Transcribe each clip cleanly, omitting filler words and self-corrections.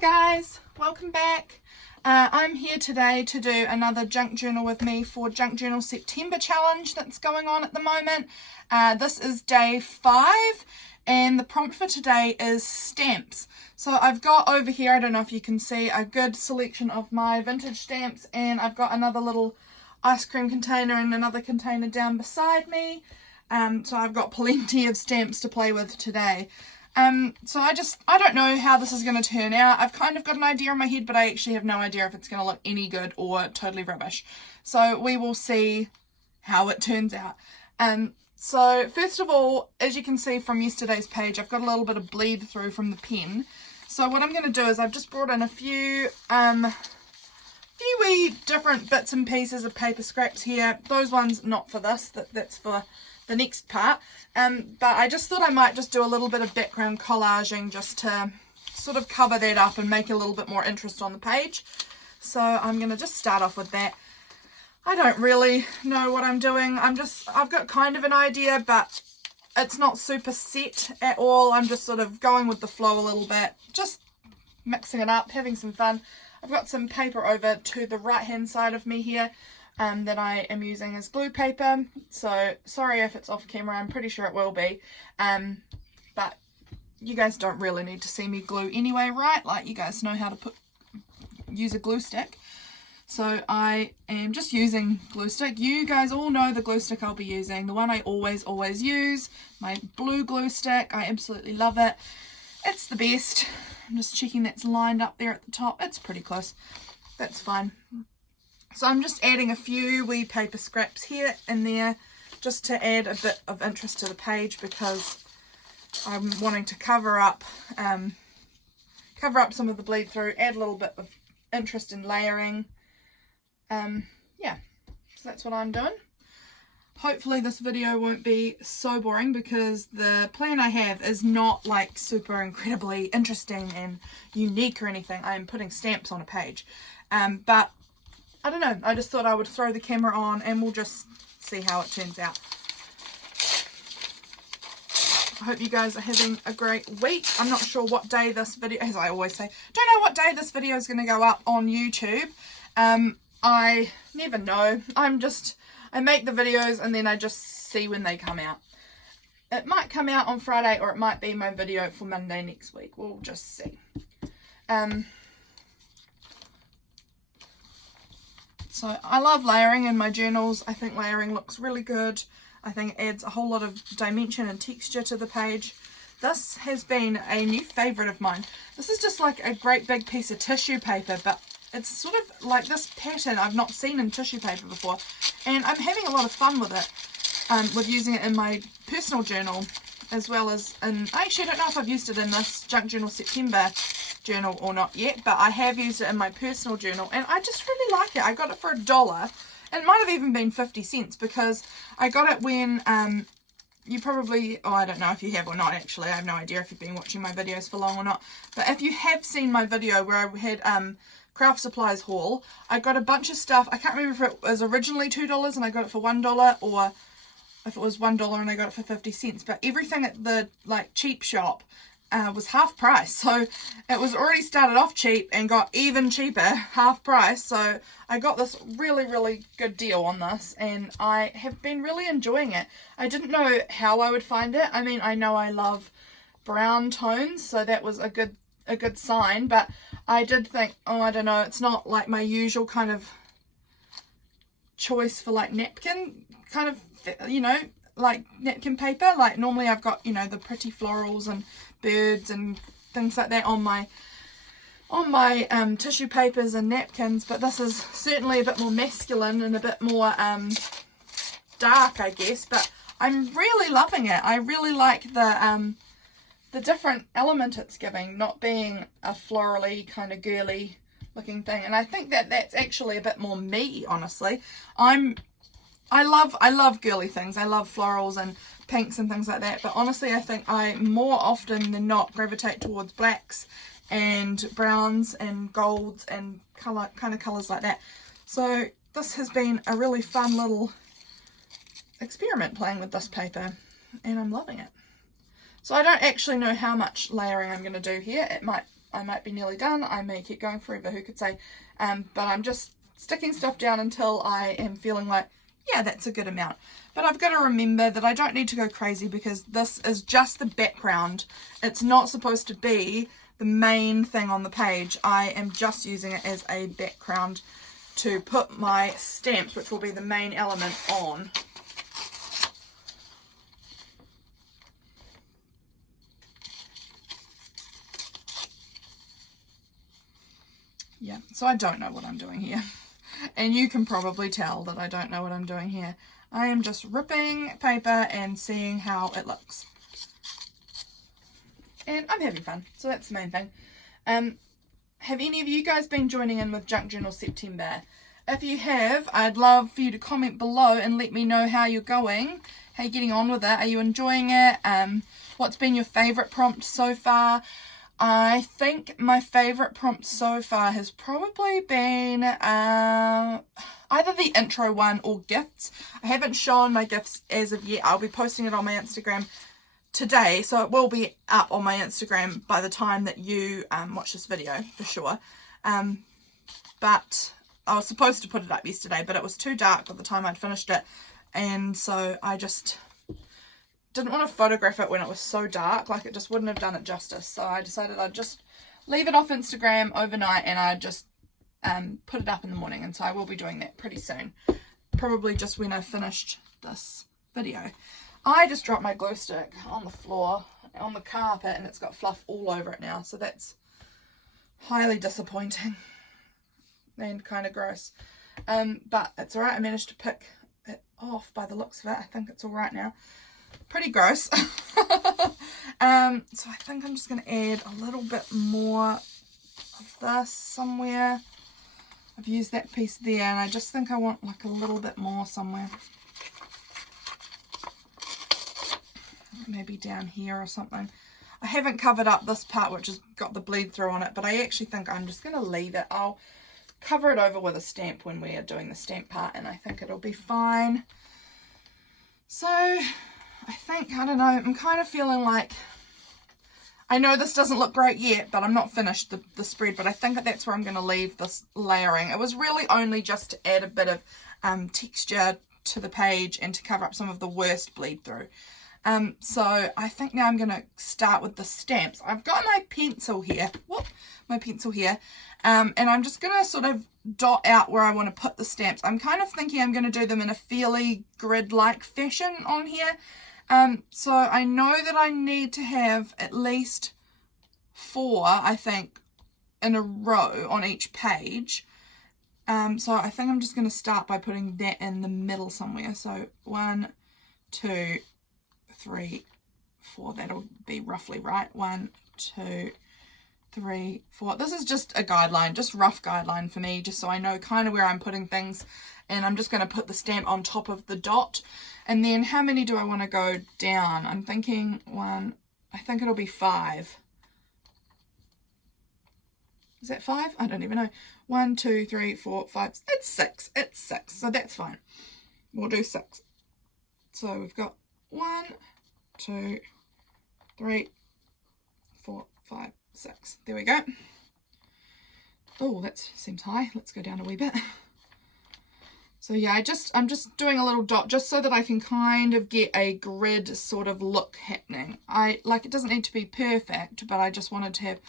guys, welcome back. I'm here today to do another junk journal with me for Junk Journal September challenge that's going on at the moment. This is day 5 and the prompt for today is stamps. So I've got over here, I don't know if you can see, a good selection of my vintage stamps, and I've got another little ice cream container and another container down beside me. So I've got plenty of stamps to play with today. So I don't know how this is going to turn out. I've kind of got an idea in my head, but I actually have no idea if it's going to look any good or totally rubbish. So we will see how it turns out. So first of all, as you can see from yesterday's page, I've got a little bit of bleed through from the pen. So what I'm going to do is I've just brought in a few wee different bits and pieces of paper scraps here. Those ones not for this, that's for the next part, but I just thought I might just do a little bit of background collaging just to sort of cover that up and make a little bit more interest on the page. So I'm going to just start off with that. I don't really know what I'm doing. I've got kind of an idea, but it's not super set at all. I'm just sort of going with the flow a little bit, just mixing it up, having some fun. I've got some paper over to the right hand side of me here that I am using as glue paper, so sorry if it's off camera, I'm pretty sure it will be, but you guys don't really need to see me glue anyway, right? Like, you guys know how to use a glue stick. So I am just using glue stick. You guys all know the glue stick I'll be using, the one I always use, my blue glue stick. I absolutely love it. It's the best. I'm just checking that's lined up there at the top. It's pretty close. That's fine. So I'm just adding a few wee paper scraps here and there just to add a bit of interest to the page, because I'm wanting to cover up some of the bleed through, add a little bit of interest in layering. Yeah, so that's what I'm doing. Hopefully this video won't be so boring, because the plan I have is not like super incredibly interesting and unique or anything. I'm putting stamps on a page, but I don't know, I just thought I would throw the camera on and we'll just see how it turns out. I hope you guys are having a great week. I'm not sure what day this video, as I always say, don't know what day this video is going to go up on YouTube. I never know. I make the videos and then I just see when they come out. It might come out on Friday, or it might be my video for Monday next week. We'll just see. So I love layering in my journals. I think layering looks really good. I think it adds a whole lot of dimension and texture to the page. This has been a new favourite of mine. This is just like a great big piece of tissue paper, but it's sort of like this pattern I've not seen in tissue paper before. And I'm having a lot of fun with it, with using it in my personal journal, as well as in, I actually don't know if I've used it in this Junk Journal September journal or not yet, but I have used it in my personal journal and I just really like it. I got it for $1, and it might have even been 50 cents, because I got it when you probably, oh, I don't know if you have or not actually, I have no idea if you've been watching my videos for long or not, but if you have seen my video where I had craft supplies haul, I got a bunch of stuff. I can't remember if it was originally $2 and I got it for $1, or if it was $1 and I got it for 50 cents, but everything at the like cheap shop was half price. So it was already started off cheap and got even cheaper, half price. So I got this really good deal on this, and I have been really enjoying it. I didn't know how I would find it. I mean, I know I love brown tones, so that was a good sign, but I did think, oh, I don't know, it's not like my usual kind of choice for like napkin kind of, you know, like napkin paper. Like normally I've got, you know, the pretty florals and birds and things like that on my tissue papers and napkins, but this is certainly a bit more masculine and a bit more dark, I guess, but I'm really loving it. I really like the different element it's giving, not being a florally kind of girly looking thing, and I think that that's actually a bit more me, honestly. I love girly things. I love florals and pinks and things like that, but honestly I think I more often than not gravitate towards blacks and browns and golds and kind of colours like that. So this has been a really fun little experiment playing with this paper, and I'm loving it. So I don't actually know how much layering I'm going to do here. It might I might be nearly done. I may keep going forever, who could say. But I'm just sticking stuff down until I am feeling like, yeah, that's a good amount. But I've got to remember that I don't need to go crazy because this is just the background. It's not supposed to be the main thing on the page. I am just using it as a background to put my stamps, which will be the main element, on. Yeah, so I don't know what I'm doing here. And you can probably tell that I don't know what I'm doing here. I am just ripping paper and seeing how it looks. And I'm having fun, so that's the main thing. Have any of you guys been joining in with Junk Journal September? If you have, I'd love for you to comment below and let me know how you're going. How you're getting on with it. Are you enjoying it? What's been your favourite prompt so far? I think my favourite prompt so far has probably been either the intro one or gifts. I haven't shown my gifts as of yet. I'll be posting it on my Instagram today, so it will be up on my Instagram by the time that you watch this video for sure. But I was supposed to put it up yesterday, but it was too dark by the time I'd finished it, and so I just didn't want to photograph it when it was so dark. Like, it just wouldn't have done it justice. So I decided I'd just leave it off Instagram overnight and I'd just put it up in the morning. And so I will be doing that pretty soon. Probably just when I finished this video. I just dropped my glue stick on the floor, on the carpet, and it's got fluff all over it now. So that's highly disappointing and kind of gross. But it's alright. I managed to pick it off by the looks of it. I think it's alright now. Pretty gross. So I think I'm just going to add a little bit more of this somewhere. I've used that piece there and I just think I want like a little bit more somewhere. Maybe down here or something. I haven't covered up this part which has got the bleed through on it, but I actually think I'm just going to leave it. I'll cover it over with a stamp when we are doing the stamp part and I think it'll be fine. So I think, I don't know, I'm kind of feeling like, I know this doesn't look great yet, but I'm not finished the spread, but I think that's where I'm going to leave this layering. It was really only just to add a bit of texture to the page and to cover up some of the worst bleed through. So I think now I'm going to start with the stamps. I've got my pencil here, and I'm just going to sort of dot out where I want to put the stamps. I'm kind of thinking I'm going to do them in a fairly grid-like fashion on here. So I know that I need to have at least 4, I think, in a row on each page. So I think I'm just going to start by putting that in the middle somewhere. So 1, 2, 3, 4. That'll be roughly right. 1, 2, 3, 4. This is just a guideline, just rough guideline for me, just so I know kind of where I'm putting things. And I'm just going to put the stamp on top of the dot. And then how many do I want to go down? I'm thinking 1, I think it'll be 5. Is that 5? I don't even know. 1, 2, 3, 4, 5. It's 6. It's 6. So that's fine. We'll do 6. So we've got 1, 2, 3, 4, 5, 6. There we go. Oh, that seems high. Let's go down a wee bit. So yeah, I'm just doing a little dot just so that I can kind of get a grid sort of look happening. It doesn't need to be perfect, but I just wanted to have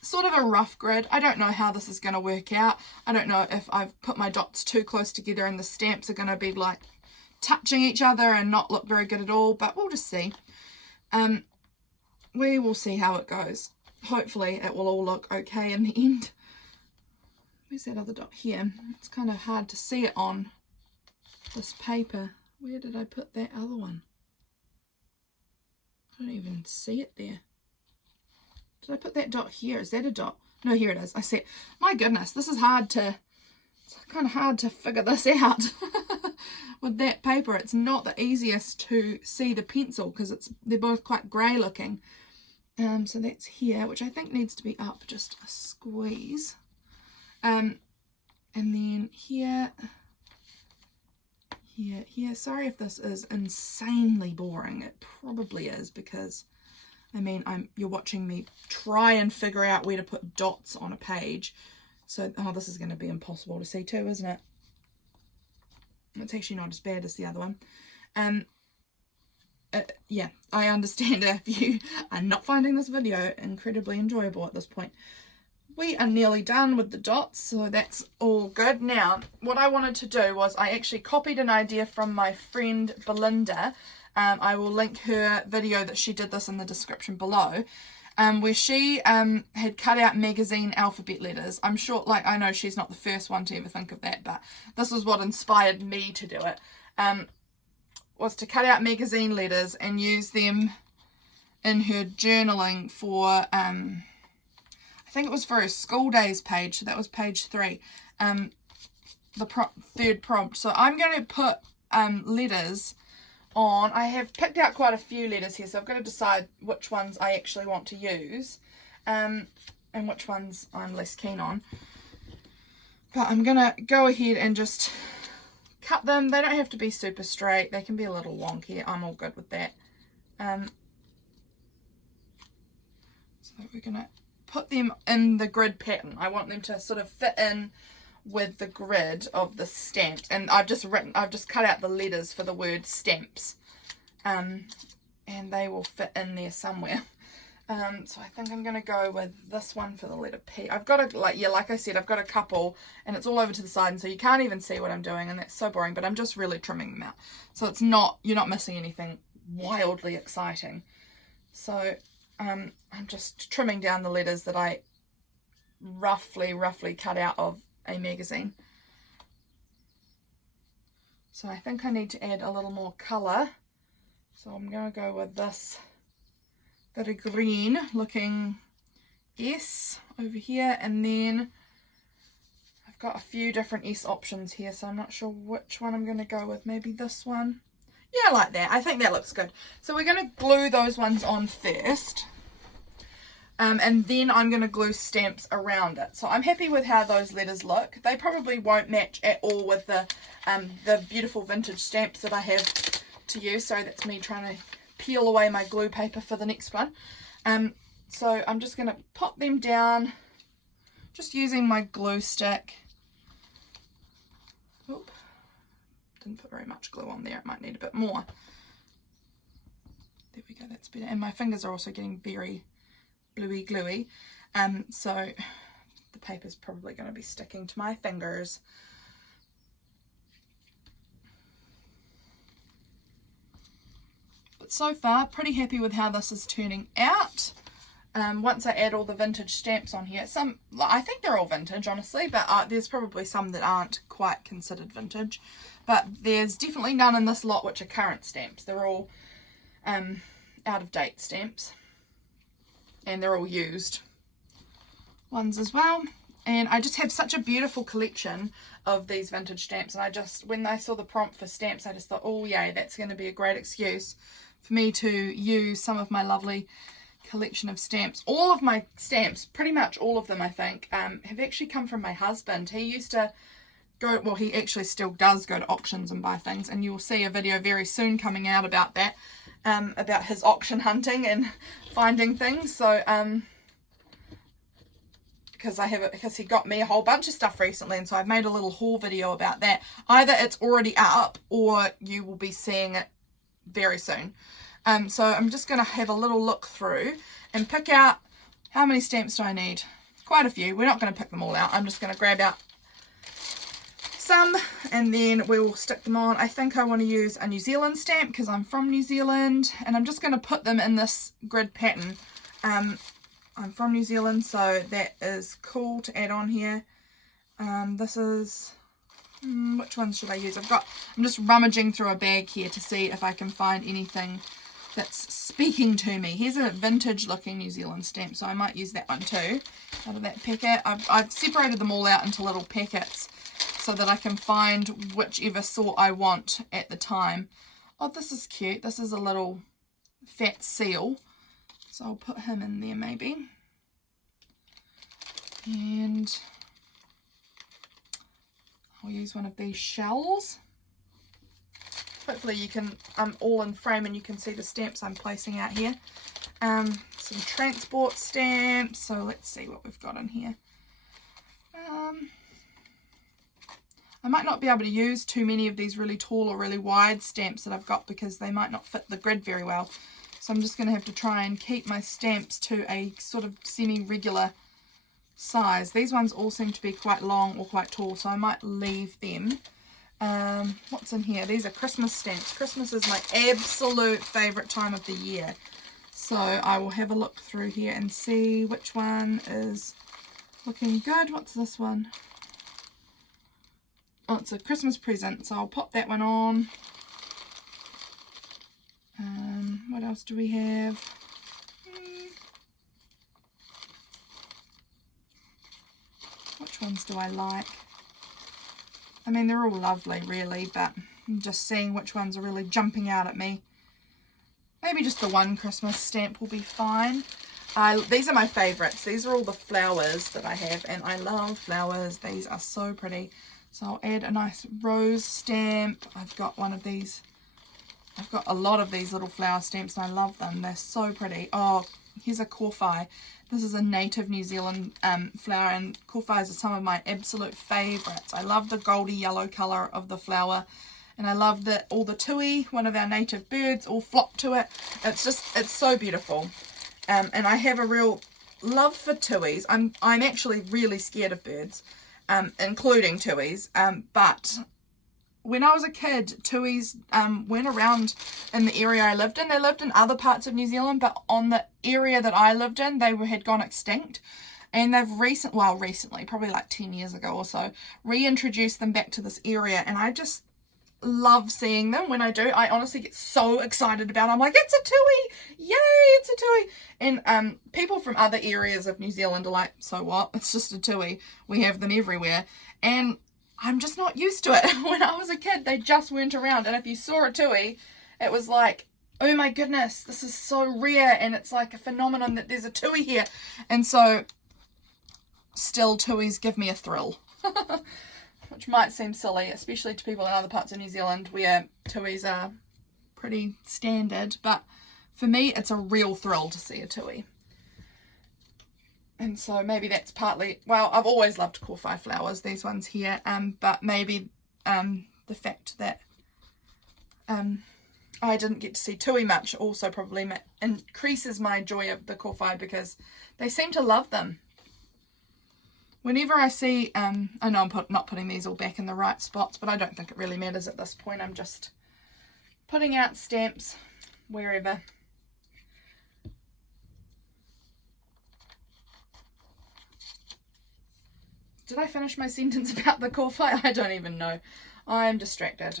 sort of a rough grid. I don't know how this is going to work out. I don't know if I've put my dots too close together and the stamps are going to be like touching each other and not look very good at all, but we'll just see. We will see how it goes. Hopefully it will all look okay in the end. Where's that other dot here? It's kind of hard to see it on this paper. Where did I put that other one? I don't even see it there. Did I put that dot here? Is that a dot? No, here it is. I see it. My goodness, this is it's kind of hard to figure this out with that paper. It's not the easiest to see the pencil because they're both quite grey looking. So that's here, which I think needs to be up just a squeeze. And then here. Sorry if this is insanely boring. It probably is because I mean, you're watching me try and figure out where to put dots on a page. So, oh, this is going to be impossible to see too, isn't it? It's actually not as bad as the other one. Yeah, I understand if you are not finding this video incredibly enjoyable at this point. We are nearly done with the dots, so that's all good. Now, what I wanted to do was I actually copied an idea from my friend Belinda. I will link her video that she did this in the description below, where she had cut out magazine alphabet letters. I'm sure, like, I know she's not the first one to ever think of that, but this is what inspired me to do it. Was to cut out magazine letters and use them in her journaling for, I think it was for her school days page, so that was page 3, the third prompt. So I'm going to put letters on. I have picked out quite a few letters here, so I've got to decide which ones I actually want to use, and which ones I'm less keen on. But I'm going to go ahead and just cut them. They don't have to be super straight. They can be a little wonky. I'm all good with that. So we're going to put them in the grid pattern. I want them to sort of fit in with the grid of the stamps. And I've just cut out the letters for the word stamps. And they will fit in there somewhere. So I think I'm going to go with this one for the letter P. I've got like I said, I've got a couple and it's all over to the side, and so you can't even see what I'm doing, and that's so boring, but I'm just really trimming them out. So it's not, you're not missing anything wildly exciting. So I'm just trimming down the letters that I roughly cut out of a magazine. So I think I need to add a little more colour. So I'm going to go with this very green looking S over here, and then I've got a few different S options here, so I'm not sure which one I'm going to go with. Maybe this one. Yeah, like that. I think that looks good. So we're going to glue those ones on first, and then I'm going to glue stamps around it. So I'm happy with how those letters look. They probably won't match at all with the beautiful vintage stamps that I have to use. So that's me trying to peel away my glue paper for the next one. So I'm just going to pop them down, just using my glue stick. Oop, didn't put very much glue on there, it might need a bit more. There we go, that's better. And my fingers are also getting very bluey gluey, so the paper's probably going to be sticking to my fingers. So far, pretty happy with how this is turning out. Once I add all the vintage stamps on here, I think they're all vintage, honestly, but there's probably some that aren't quite considered vintage. But there's definitely none in this lot which are current stamps. They're all out of date stamps, and they're all used ones as well. And I just have such a beautiful collection of these vintage stamps, and when I saw the prompt for stamps, I just thought, oh yay, that's going to be a great excuse for me to use some of my lovely collection of stamps. All of my stamps, pretty much all of them, I think, have actually come from my husband. He used to go, well, he actually still does go to auctions and buy things, and you will see a video very soon coming out about that, about his auction hunting and finding things. So because he got me a whole bunch of stuff recently, and so I've made a little haul video about that. Either it's already up or you will be seeing it very soon. So I'm just going to have a little look through and pick out how many stamps do I need. Quite a few. We're not going to pick them all out. I'm just going to grab out some and then we will stick them on. I think I want to use a New Zealand stamp because I'm from New Zealand, and I'm just going to put them in this grid pattern. I'm from New Zealand, so that is cool to add on here. This is, which ones should I use? I'm just rummaging through a bag here to see if I can find anything that's speaking to me. Here's a vintage looking New Zealand stamp, so I might use that one too out of that packet. I've separated them all out into little packets so that I can find whichever sort I want at the time. Oh, this is cute. This is a little fat seal, so I'll put him in there maybe. And I'll use one of these shells. Hopefully you can, I'm all in frame and you can see the stamps I'm placing out here. Some transport stamps. So let's see what we've got in here. I might not be able to use too many of these really tall or really wide stamps that I've got because they might not fit the grid very well. So I'm just going to have to try and keep my stamps to a sort of semi-regular size. These ones all seem to be quite long or quite tall, so I might leave them. What's in here? These are Christmas stamps. Christmas is my absolute favourite time of the year. So I will have a look through here and see which one is looking good. What's this one? Oh, it's a Christmas present, so I'll pop that one on. What else do we have? Which ones do I like? I mean, they're all lovely, really, but I'm just seeing which ones are really jumping out at me. Maybe just the one Christmas stamp will be fine. These are my favourites. These are all the flowers that I have, and I love flowers. These are so pretty. So I'll add a nice rose stamp. I've got one of these. I've got a lot of these little flower stamps, and I love them. They're so pretty. Oh, here's a Kowhai. This is a native New Zealand flower, and Kowhais are some of my absolute favourites. I love the goldy yellow colour of the flower, and I love that all the tui, one of our native birds, all flop to it. It's so beautiful. And I have a real love for tuis. I'm actually really scared of birds, including tuis. But when I was a kid, tuis went around in the area I lived in. They lived in other parts of New Zealand, but on the area that I lived in, they had gone extinct. And they've recently, probably like 10 years ago or so, reintroduced them back to this area. And I just love seeing them. When I do, I honestly get so excited about it. I'm like, it's a tui! Yay, it's a tui! And people from other areas of New Zealand are like, so what? It's just a tui. We have them everywhere. And I'm just not used to it. When I was a kid, they just weren't around. And if you saw a tui, it was like, oh my goodness, this is so rare. And it's like a phenomenon that there's a tui here. And so, still tuis give me a thrill. Which might seem silly, especially to people in other parts of New Zealand where tuis are pretty standard. But for me, it's a real thrill to see a tui. And so maybe that's partly, well, I've always loved Kowhai flowers, these ones here, but maybe the fact that I didn't get to see tui much also probably increases my joy of the Kowhai because they seem to love them. Whenever I see, I know I'm not putting these all back in the right spots, but I don't think it really matters at this point. I'm just putting out stamps wherever. Did I finish my sentence about the Kowhai? I don't even know. I'm distracted.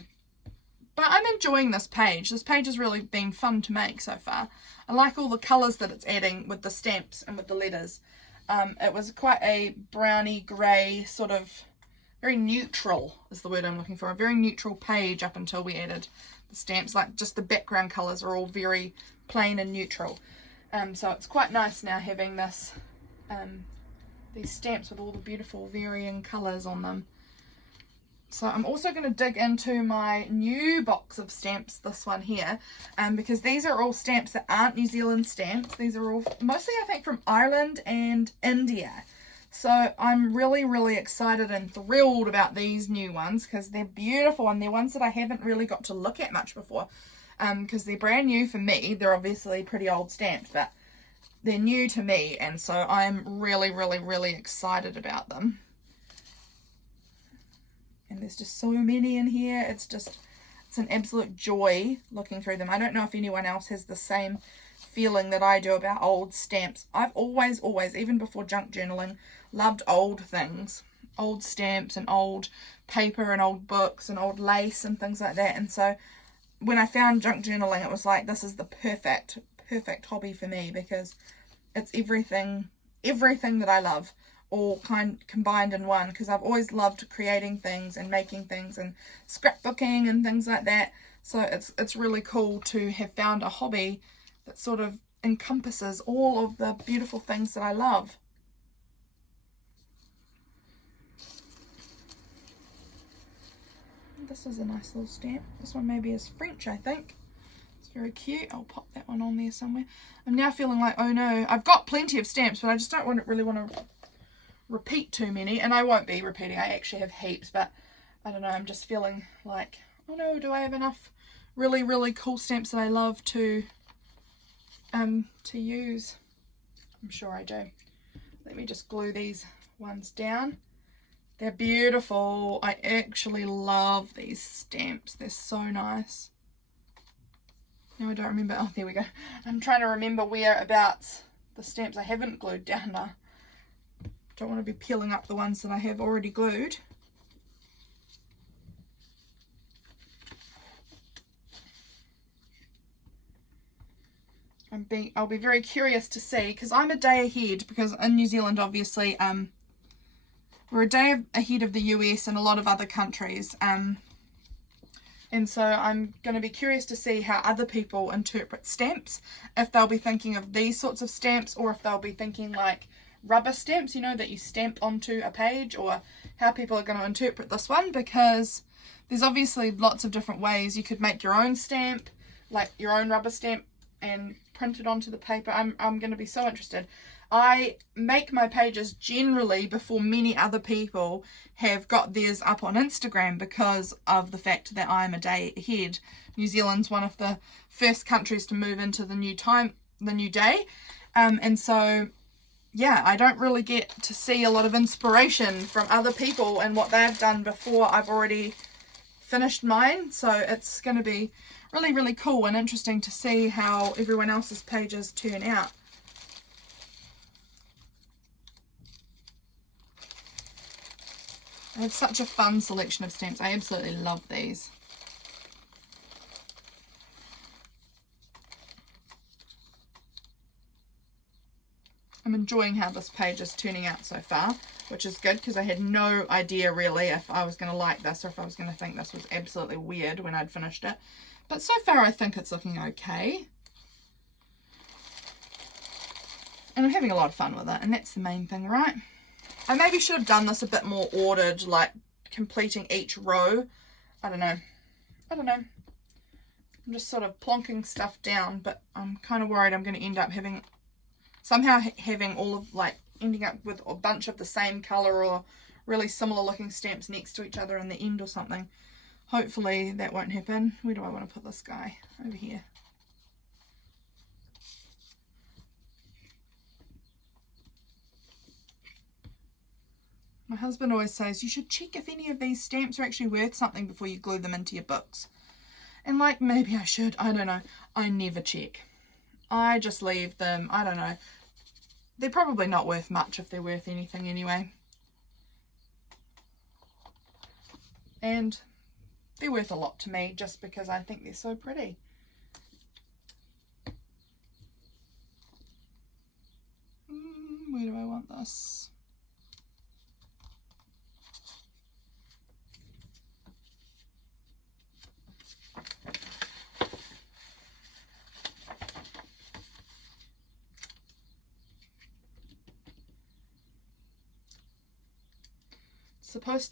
But I'm enjoying this page. This page has really been fun to make so far. I like all the colours that it's adding with the stamps and with the letters. It was quite a browny grey sort of, very neutral is the word I'm looking for. A very neutral page up until we added the stamps. Like just the background colours are all very plain and neutral. So it's quite nice now having this... these stamps with all the beautiful varying colours on them. So I'm also going to dig into my new box of stamps, this one here, because these are all stamps that aren't New Zealand stamps. These are all mostly, I think, from Ireland and India. So I'm really, really excited and thrilled about these new ones because they're beautiful and they're ones that I haven't really got to look at much before because they're brand new for me. They're obviously pretty old stamps, but they're new to me, and so I'm really, really, really excited about them. And there's just so many in here. It's an absolute joy looking through them. I don't know if anyone else has the same feeling that I do about old stamps. I've always, even before junk journaling, loved old things. Old stamps and old paper and old books and old lace and things like that. And so when I found junk journaling, it was like, this is the perfect hobby for me because it's everything that I love all combined in one, because I've always loved creating things and making things and scrapbooking and things like that. So it's really cool to have found a hobby that sort of encompasses all of the beautiful things that I love. This is a nice little stamp. This one maybe is French, I think. It's very cute. I'll pop that one on there somewhere. I'm now feeling like, oh no, I've got plenty of stamps, but I just don't really want to repeat too many. And I won't be repeating. I actually have heaps, but I don't know. I'm just feeling like, oh no, do I have enough really, really cool stamps that I love to use? I'm sure I do. Let me just glue these ones down. They're beautiful. I actually love these stamps. They're so nice. Now I don't remember. Oh, there we go. I'm trying to remember whereabouts the stamps I haven't glued down are. Don't want to be peeling up the ones that I have already glued. I'll be very curious to see, because I'm a day ahead, because in New Zealand obviously we're a day ahead of the US and a lot of other countries, and so I'm going to be curious to see how other people interpret stamps, if they'll be thinking of these sorts of stamps, or if they'll be thinking like rubber stamps, you know, that you stamp onto a page, or how people are going to interpret this one, because there's obviously lots of different ways. You could make your own stamp, like your own rubber stamp, and print it onto the paper. I'm going to be so interested. I make my pages generally before many other people have got theirs up on Instagram, because of the fact that I'm a day ahead. New Zealand's one of the first countries to move into the new day. And so, yeah, I don't really get to see a lot of inspiration from other people and what they've done before I've already finished mine. So it's going to be really, really cool and interesting to see how everyone else's pages turn out. I have such a fun selection of stamps. I absolutely love these. I'm enjoying how this page is turning out so far, which is good, because I had no idea really if I was going to like this, or if I was going to think this was absolutely weird when I'd finished it. But so far I think it's looking okay. And I'm having a lot of fun with it, and that's the main thing, right? I maybe should have done this a bit more ordered, like completing each row. I don't know. I'm just sort of plonking stuff down, but I'm kind of worried I'm going to end up somehow having all of, like, ending up with a bunch of the same colour or really similar looking stamps next to each other in the end or something. Hopefully that won't happen. Where do I want to put this guy? Over here. My husband always says you should check if any of these stamps are actually worth something before you glue them into your books. And like, maybe I should. I don't know. I never check. I just leave them. I don't know. They're probably not worth much if they're worth anything anyway. And they're worth a lot to me just because I think they're so pretty. Where do I want this?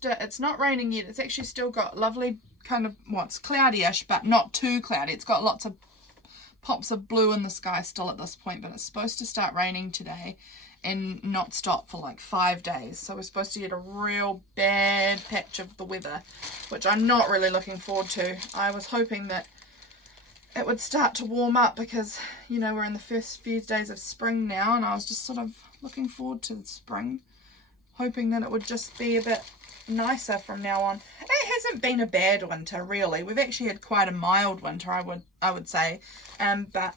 It's not raining yet. It's actually still got lovely kind of, well, it's cloudy-ish, but not too cloudy. It's got lots of pops of blue in the sky still at this point, but it's supposed to start raining today and not stop for like 5 days. So we're supposed to get a real bad patch of the weather, which I'm not really looking forward to. I was hoping that it would start to warm up because, you know, we're in the first few days of spring now, and I was just sort of looking forward to the spring, hoping that it would just be a bit nicer from now on. It hasn't been a bad winter really. We've actually had quite a mild winter, I would say, but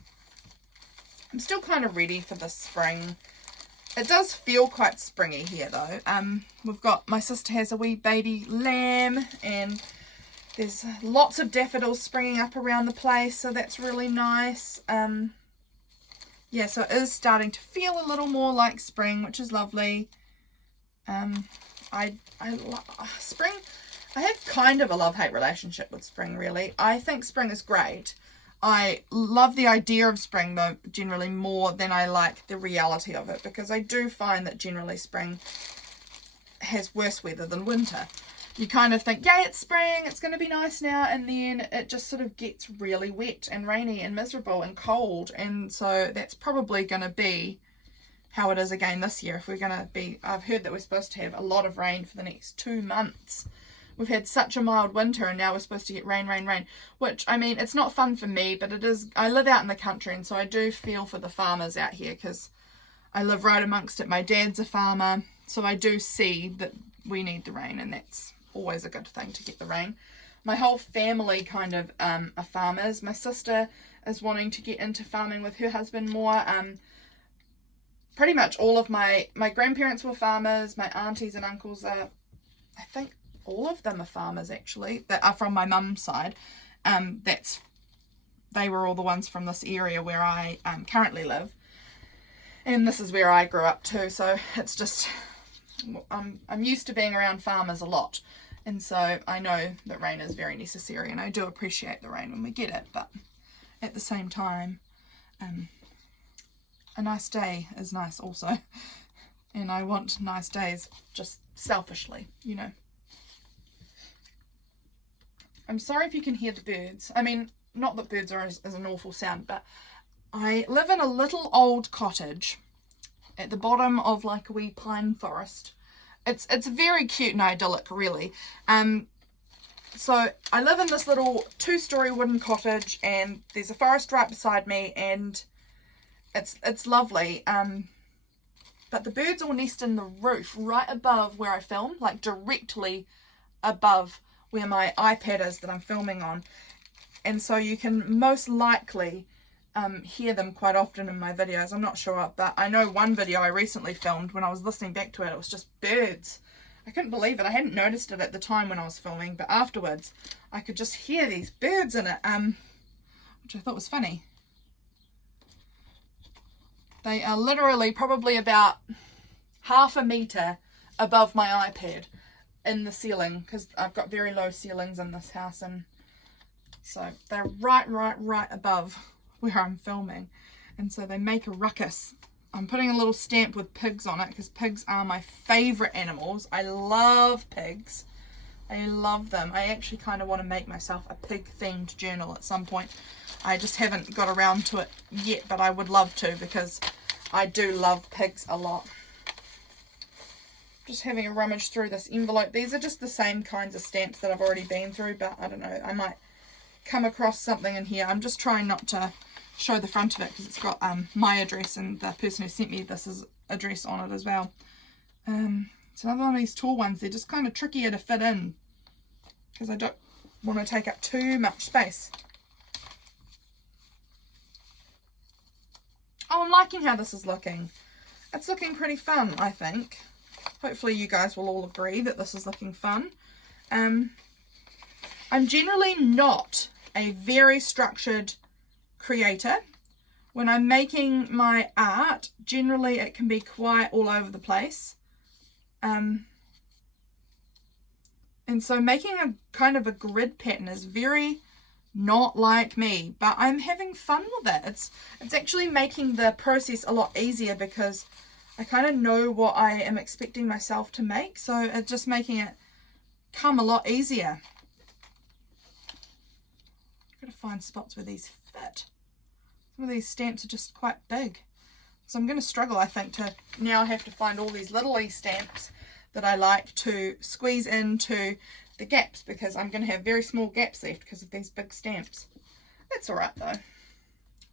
I'm still kind of ready for the spring. It does feel quite springy here though. My sister has a wee baby lamb, and there's lots of daffodils springing up around the place, so that's really nice. Yeah, so it is starting to feel a little more like spring, which is lovely. Spring, I have kind of a love-hate relationship with spring really. I think spring is great. I love the idea of spring though generally more than I like the reality of it, because I do find that generally spring has worse weather than winter. you kind of think, yay, it's spring, it's going to be nice now, and then it just sort of gets really wet and rainy and miserable and cold, and so that's probably going to be how it is again this year. If we're going to be, I've heard that we're supposed to have a lot of rain for the next 2 months. We've had such a mild winter, and now we're supposed to get rain, which, I mean, it's not fun for me, but it is. I live out in the country, and so I do feel for the farmers out here, because I live right amongst it. My dad's a farmer, so I do see that we need the rain, and that's always a good thing to get the rain. My whole family kind of are farmers. My sister is wanting to get into farming with her husband more. Pretty much all of my grandparents were farmers. My aunties and uncles are, I think all of them are farmers actually, that are from my mum's side. They were all the ones from this area where I currently live. And this is where I grew up too, so it's just, I'm used to being around farmers a lot. And so I know that rain is very necessary, and I do appreciate the rain when we get it, but at the same time, a nice day is nice also. And I want nice days just selfishly, you know. I'm sorry if you can hear the birds. I mean, not that birds are is an awful sound, but I live in a little old cottage at the bottom of like a wee pine forest. It's very cute and idyllic, really. So I live in this little 2-story wooden cottage, and there's a forest right beside me, and it's lovely. But the birds all nest in the roof right above where I film, like directly above where my iPad is that I'm filming on. And so you can most likely hear them quite often in my videos. I'm not sure, but I know one video I recently filmed, when I was listening back to it, it was just birds. I couldn't believe it. I hadn't noticed it at the time when I was filming, but afterwards I could just hear these birds in it, which I thought was funny. They are literally probably about half a metre above my iPad in the ceiling, because I've got very low ceilings in this house, and so they're right above where I'm filming, and so they make a ruckus. I'm putting a little stamp with pigs on it, because pigs are my favourite animals. I love pigs. I love them. I actually kind of want to make myself a pig themed journal at some point. I just haven't got around to it yet, but I would love to, because I do love pigs a lot. Just having a rummage through this envelope. These are just the same kinds of stamps that I've already been through, but I don't know, I might come across something in here. I'm just trying not to show the front of it, because it's got my address and the person who sent me this is address on it as well. It's another one of these tall ones. They're just kind of trickier to fit in, because I don't want to take up too much space. Oh, I'm liking how this is looking. It's looking pretty fun, I think. Hopefully you guys will all agree that this is looking fun. I'm generally not a very structured creator. When I'm making my art, generally it can be quite all over the place. And so making a kind of a grid pattern is very not like me, but I'm having fun with it. It's actually making the process a lot easier, because I kind of know what I am expecting myself to make, so it's just making it come a lot easier. I've got to find spots where these fit. Some of these stamps are just quite big, so I'm going to struggle, I think, to now have to find all these little stamps that I like to squeeze into the gaps, because I'm going to have very small gaps left because of these big stamps. That's alright though,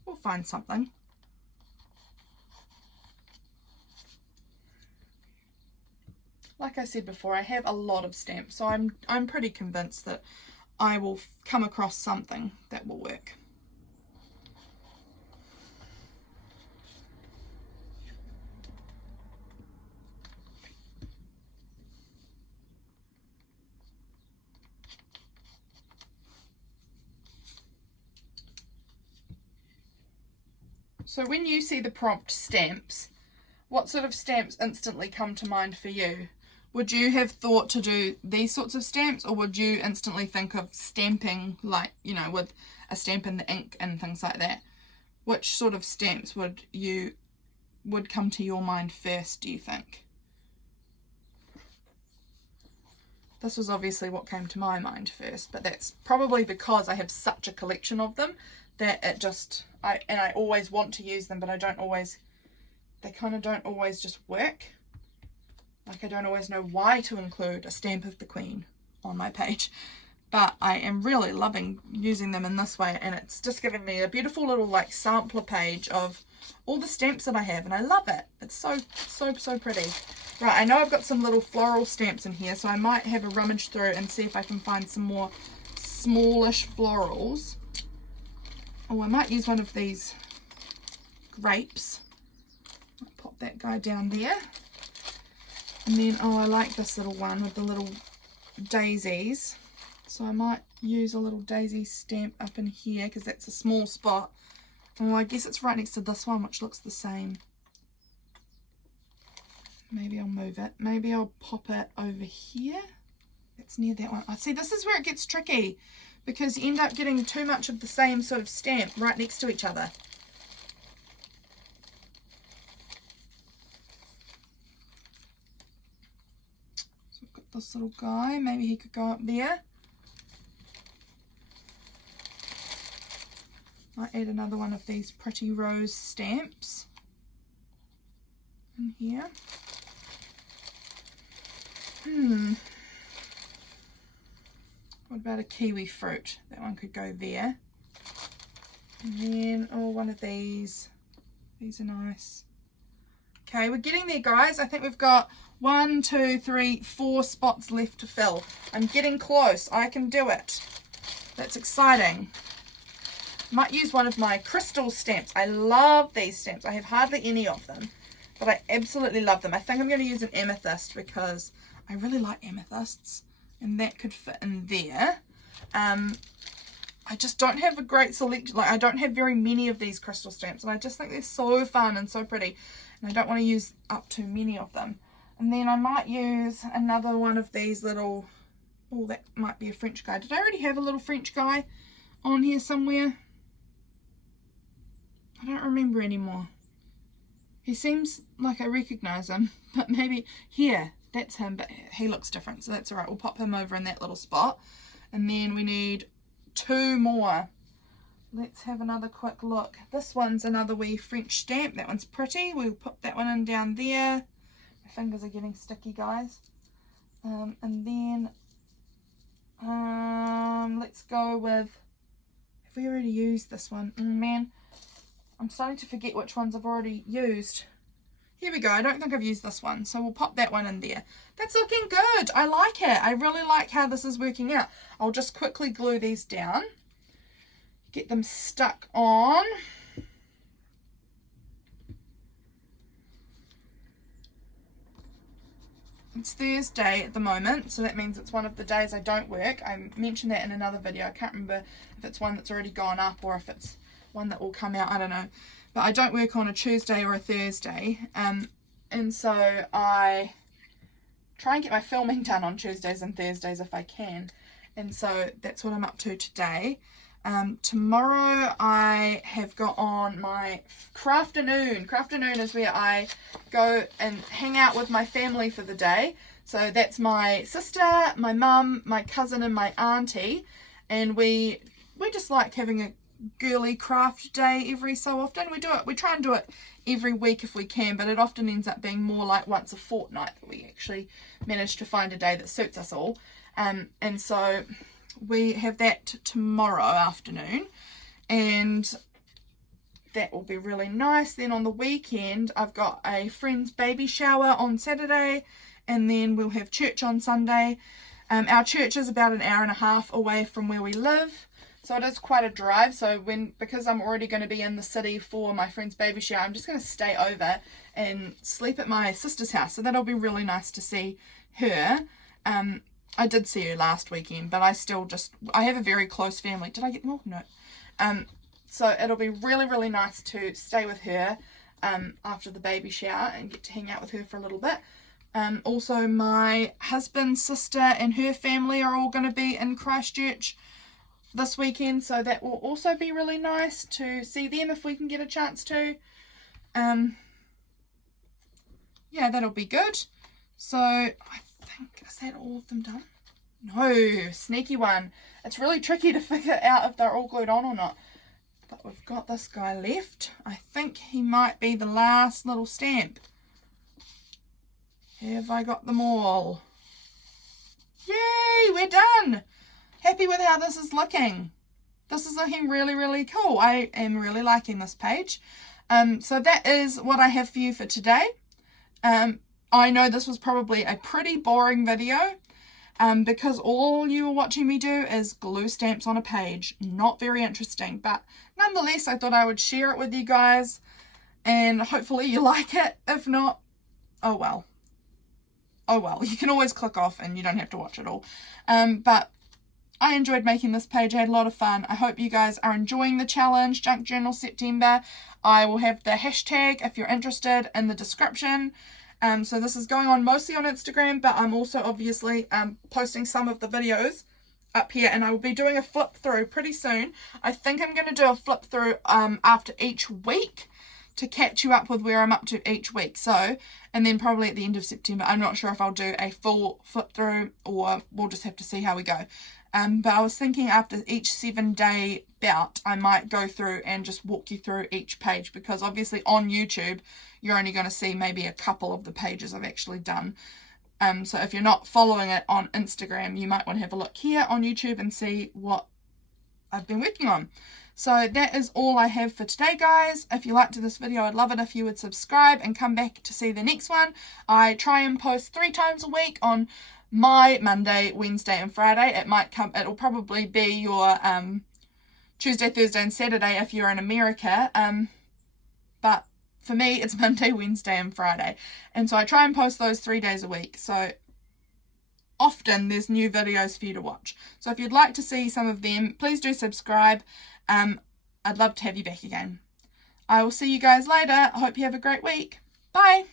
we'll find something. Like I said before, I have a lot of stamps, so I'm pretty convinced that I will come across something that will work. So when you see the prompt stamps, what sort of stamps instantly come to mind for you? Would you have thought to do these sorts of stamps, or would you instantly think of stamping, like, you know, with a stamp in the ink and things like that? Which sort of stamps would come to your mind first, do you think? This was obviously what came to my mind first, but that's probably because I have such a collection of them that it just, I always want to use them, but I don't always, they kind of don't always just work. Like, I don't always know why to include a stamp of the Queen on my page, but I am really loving using them in this way, and it's just given me a beautiful little like sampler page of all the stamps that I have, and I love it. It's so pretty. Right, I know I've got some little floral stamps in here, so I might have a rummage through and see if I can find some more smallish florals. Oh, I might use one of these grapes. I'll pop that guy down there. And then, oh, I like this little one with the little daisies. So I might use a little daisy stamp up in here because that's a small spot. Oh, I guess it's right next to this one, which looks the same. Maybe I'll move it. Maybe I'll pop it over here. It's near that one. I see, this is where it gets tricky because you end up getting too much of the same sort of stamp right next to each other. So we've got this little guy. Maybe he could go up there. Might add another one of these pretty rose stamps in here. What about a kiwi fruit? That one could go there. And then, oh, one of these. These are nice. Okay, we're getting there, guys. I think we've got 1, 2, 3, 4 spots left to fill. I'm getting close. I can do it. That's exciting. Might use one of my crystal stamps. I love these stamps. I have hardly any of them, but I absolutely love them. I think I'm going to use an amethyst because I really like amethysts, and that could fit in there. I just don't have a great selection. Like, I don't have very many of these crystal stamps, and I just think they're so fun and so pretty, and I don't want to use up too many of them. And then I might use another one of these little, oh, that might be a French guy. Did I already have a little French guy on here somewhere? I don't remember anymore. He seems like I recognize him, but maybe here, that's him, but he looks different, so that's all right. We'll pop him over in that little spot. And then we need 2 more. Let's have another quick look. This one's another wee French stamp. That one's pretty. We'll put that one in down there. My fingers are getting sticky, guys. And then let's go with, have we already used this one? Man, I'm starting to forget which ones I've already used. Here we go. I don't think I've used this one, so we'll pop that one in there. That's looking good. I like it. I really like how this is working out. I'll just quickly glue these down. Get them stuck on. It's Thursday at the moment, so that means it's one of the days I don't work. I mentioned that in another video. I can't remember if it's one that's already gone up or if it's one that will come out, I don't know. But I don't work on a Tuesday or a Thursday, and so I try and get my filming done on Tuesdays and Thursdays if I can, and so that's what I'm up to today. Tomorrow I have got on my Crafternoon. Crafternoon is where I go and hang out with my family for the day. So that's my sister, my mum, my cousin and my auntie, and we just like having a girly craft day every so often. We try and do it every week if we can, but it often ends up being more like once a fortnight that we actually manage to find a day that suits us all. And so we have that tomorrow afternoon, and that will be really nice. Then on the weekend I've got a friend's baby shower on Saturday, and then we'll have church on Sunday. Our church is about an hour and a half away from where we live, so it is quite a drive. So because I'm already going to be in the city for my friend's baby shower, I'm just going to stay over and sleep at my sister's house. So that'll be really nice to see her. I did see her last weekend, but I have a very close family. Did I get them all? No. So it'll be really, really nice to stay with her after the baby shower and get to hang out with her for a little bit. Also, my husband's sister and her family are all going to be in Christchurch this weekend, so that will also be really nice to see them if we can get a chance to. Yeah, that'll be good. So I think, is that all of them done? No, sneaky one. It's really tricky to figure out if they're all glued on or not. But we've got this guy left. I think he might be the last little stamp. Have I got them all? Yay, we're done. Happy with how this is looking. This is looking really, really cool. I am really liking this page. So that is what I have for you for today. I know this was probably a pretty boring video. Because all you were watching me do is glue stamps on a page. Not very interesting, but nonetheless, I thought I would share it with you guys, and hopefully you like it. If not, oh well. Oh well, you can always click off and you don't have to watch it all. But I enjoyed making this page. I had a lot of fun. I hope you guys are enjoying the challenge, Junk Journal September. I will have the hashtag, if you're interested, in the description. So this is going on mostly on Instagram, but I'm also obviously posting some of the videos up here, and I will be doing a flip through pretty soon. I think I'm going to do a flip through after each week to catch you up with where I'm up to each week. So, and then probably at the end of September, I'm not sure if I'll do a full flip through or we'll just have to see how we go. But I was thinking after each 7-day bout, I might go through and just walk you through each page, because obviously on YouTube, you're only going to see maybe a couple of the pages I've actually done. So if you're not following it on Instagram, you might want to have a look here on YouTube and see what I've been working on. So that is all I have for today, guys. If you liked this video, I'd love it if you would subscribe and come back to see the next one. I try and post 3 times a week on my Monday, Wednesday and Friday. It'll probably be your Tuesday, Thursday and Saturday if you're in America. But for me, it's Monday, Wednesday and Friday. And so I try and post those 3 days a week. So often there's new videos for you to watch. So if you'd like to see some of them, please do subscribe. I'd love to have you back again. I will see you guys later. I hope you have a great week. Bye.